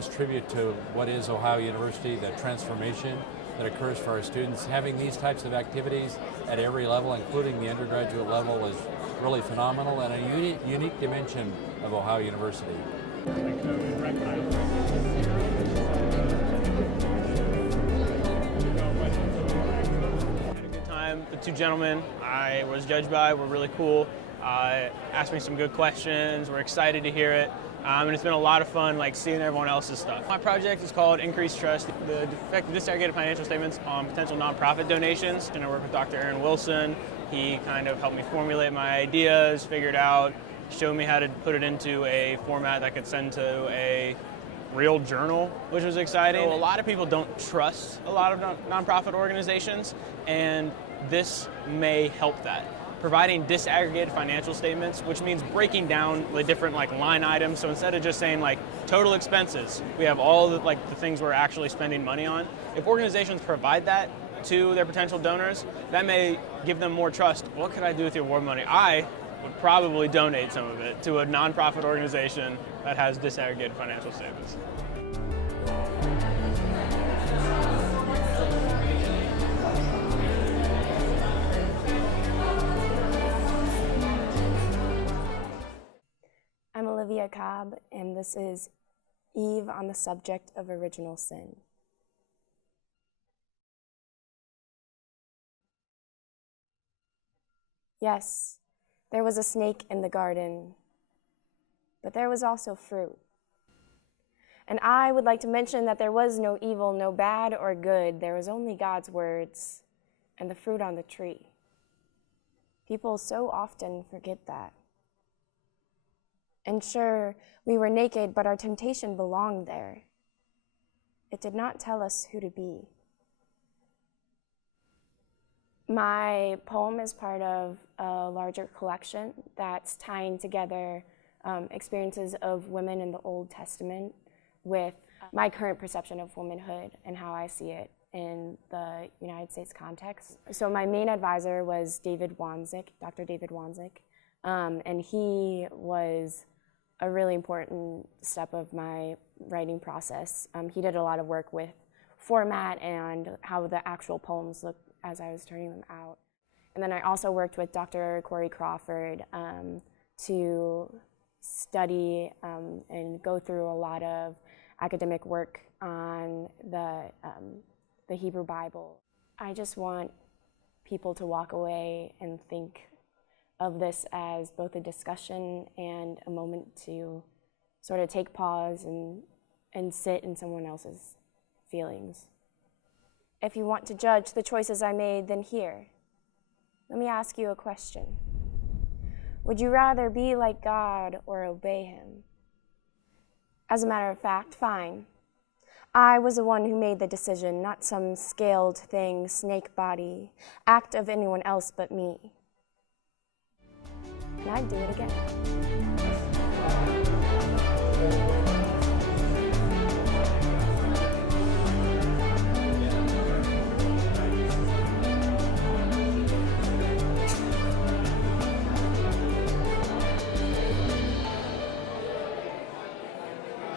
tremendous tribute to what is Ohio University, the transformation that occurs for our students. Having these types of activities at every level, including the undergraduate level, is really phenomenal and a unique dimension of Ohio University. The two gentlemen I was judged by were really cool. Asked me some good questions. We're excited to hear it. And it's been a lot of fun seeing everyone else's stuff. My project is called Increased Trust, the effective disaggregated financial statements on potential nonprofit donations. And I work with Dr. Aaron Wilson. He kind of helped me formulate my ideas, figured out, showed me how to put it into a format that could send to a real journal, which was exciting. So a lot of people don't trust a lot of nonprofit organizations, and this may help that. Providing disaggregated financial statements, which means breaking down the different line items. So instead of just saying total expenses, we have all the things we're actually spending money on. If organizations provide that to their potential donors, that may give them more trust. What could I do with your award money? I would probably donate some of it to a nonprofit organization that has disaggregated financial statements. I'm Olivia Cobb, and this is Eve on the subject of original sin. Yes, there was a snake in the garden, but there was also fruit. And I would like to mention that there was no evil, no bad or good. There was only God's words and the fruit on the tree. People so often forget that. And sure, we were naked, but our temptation belonged there. It did not tell us who to be. My poem is part of a larger collection that's tying together experiences of women in the Old Testament with my current perception of womanhood and how I see it in the United States context. So my main advisor was David Wanzik, Dr. David Wanzik, and he was a really important step of my writing process. He did a lot of work with format and how the actual poems looked as I was turning them out. And then I also worked with Dr. Corey Crawford to study and go through a lot of academic work on the Hebrew Bible. I just want people to walk away and think of this as both a discussion and a moment to sort of take pause and sit in someone else's feelings. If you want to judge the choices I made, then here. Let me ask you a question. Would you rather be like God or obey him? As a matter of fact, fine. I was the one who made the decision, not some scaled thing, snake body, act of anyone else but me. And I'd do it again.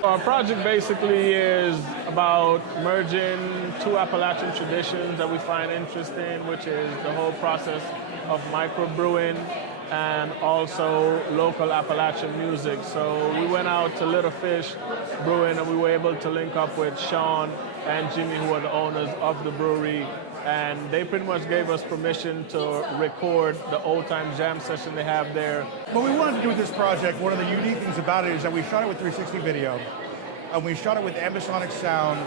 Our project basically is about merging two Appalachian traditions that we find interesting, which is the whole process of microbrewing and also local Appalachian music. So we went out to Little Fish Brewing, and we were able to link up with Sean and Jimmy, who are the owners of the brewery, and they pretty much gave us permission to record the old time jam session they have there. What we wanted to do with this project, one of the unique things about it is that we shot it with 360 video, and we shot it with ambisonic sound,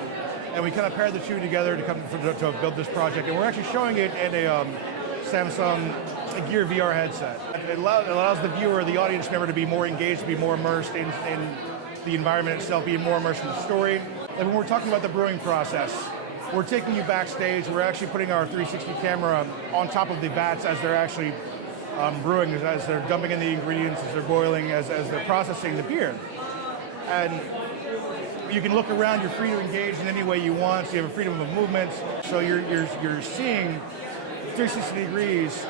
and we kind of paired the two together to build this project. And we're actually showing it in a Samsung Gear VR headset. It allows the viewer, the audience member, to be more engaged, to be more immersed in the environment itself, being more immersed in the story. And when we're talking about the brewing process, we're taking you backstage. We're actually putting our 360 camera on top of the vats as they're actually brewing, as they're dumping in the ingredients, as they're boiling, as they're processing the beer. And you can look around, you're free to engage in any way you want, so you have a freedom of movement. So you're seeing 360 degrees,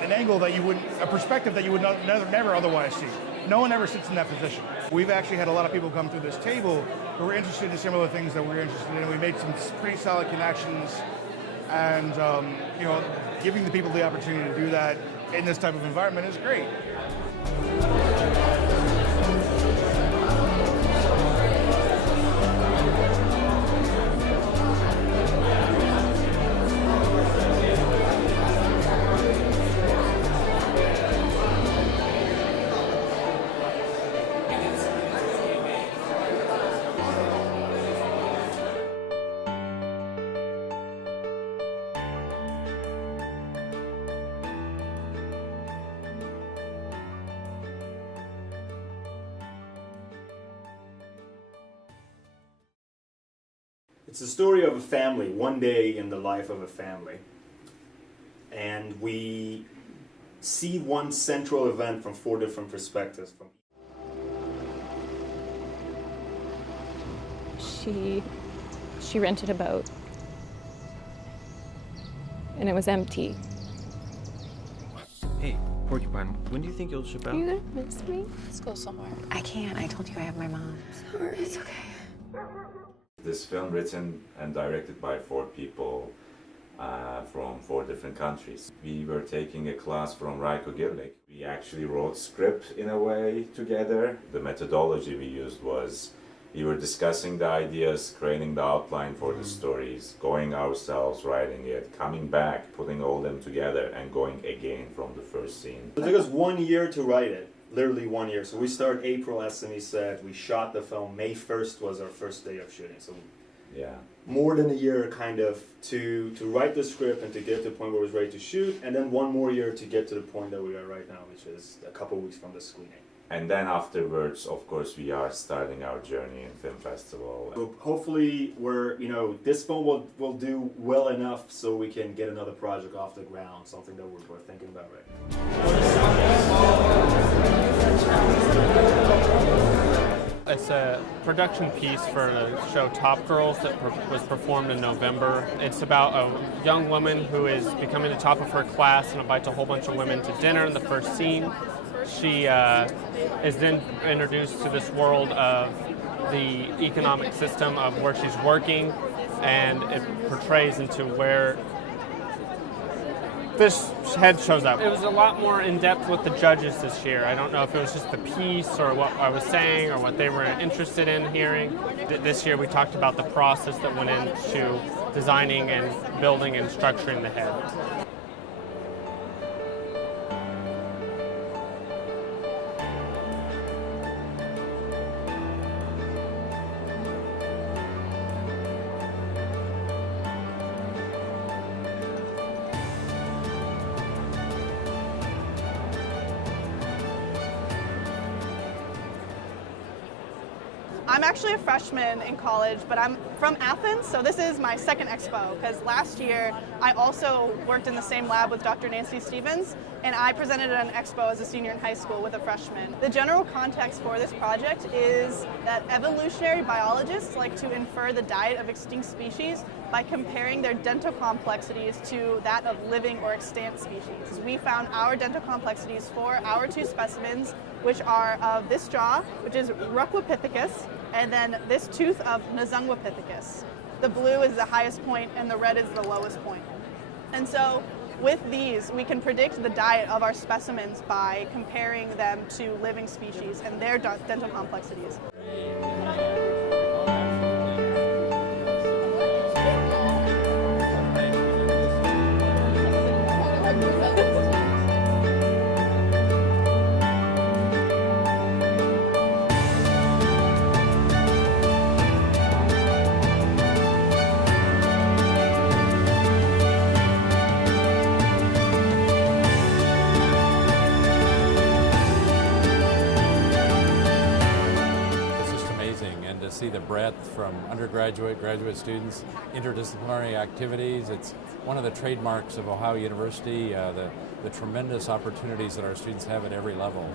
an angle that you wouldn't, a perspective that you would never otherwise see. No one ever sits in that position. We've actually had a lot of people come through this table who were interested in similar things that we're interested in. We made some pretty solid connections, and giving the people the opportunity to do that in this type of environment is great. It's the story of a family, one day in the life of a family. And we see one central event from 4 different perspectives. She rented a boat. And it was empty. Hey, Porcupine, when do you think you'll ship out? Are you gonna miss me? Let's go somewhere. I can't. I told you I have my mom. Sorry. It's okay. This film written and directed by 4 people from 4 different countries. We were taking a class from Rajko Girlik. We actually wrote script in a way together. The methodology we used was we were discussing the ideas, creating the outline for the stories, going ourselves, writing it, coming back, putting all them together and going again from the first scene. It took us 1 year to write it. Literally 1 year. So we started April, as Simi said. We shot the film. May 1st was our first day of shooting. So Yeah. more than a year kind of to write the script and to get to the point where it was ready to shoot. And then 1 more year to get to the point that we are right now, which is a couple weeks from the screening. And then afterwards, of course, we are starting our journey in film festival. So hopefully this film will do well enough so we can get another project off the ground, something that we're thinking about right now. It's a production piece for the show Top Girls that was performed in November. It's about a young woman who is becoming the top of her class and invites a whole bunch of women to dinner in the first scene. She is then introduced to this world of the economic system of where she's working, and it portrays into where this head shows up. It was a lot more in-depth with the judges this year. I don't know if it was just the piece or what I was saying or what they were interested in hearing. This year we talked about the process that went into designing and building and structuring the head. I'm actually a freshman in college, but I'm from Athens, so this is my second expo, because last year I also worked in the same lab with Dr. Nancy Stevens, and I presented at an expo as a senior in high school with a freshman. The general context for this project is that evolutionary biologists like to infer the diet of extinct species by comparing their dental complexities to that of living or extant species. We found our dental complexities for our 2 specimens, which are of this jaw, which is Ruckwapithecus, and then this tooth of Nazungwapithecus. The blue is the highest point and the red is the lowest point. And so with these, we can predict the diet of our specimens by comparing them to living species and their dental complexities. See the breadth from undergraduate, graduate students, interdisciplinary activities. It's one of the trademarks of Ohio University, the tremendous opportunities that our students have at every level.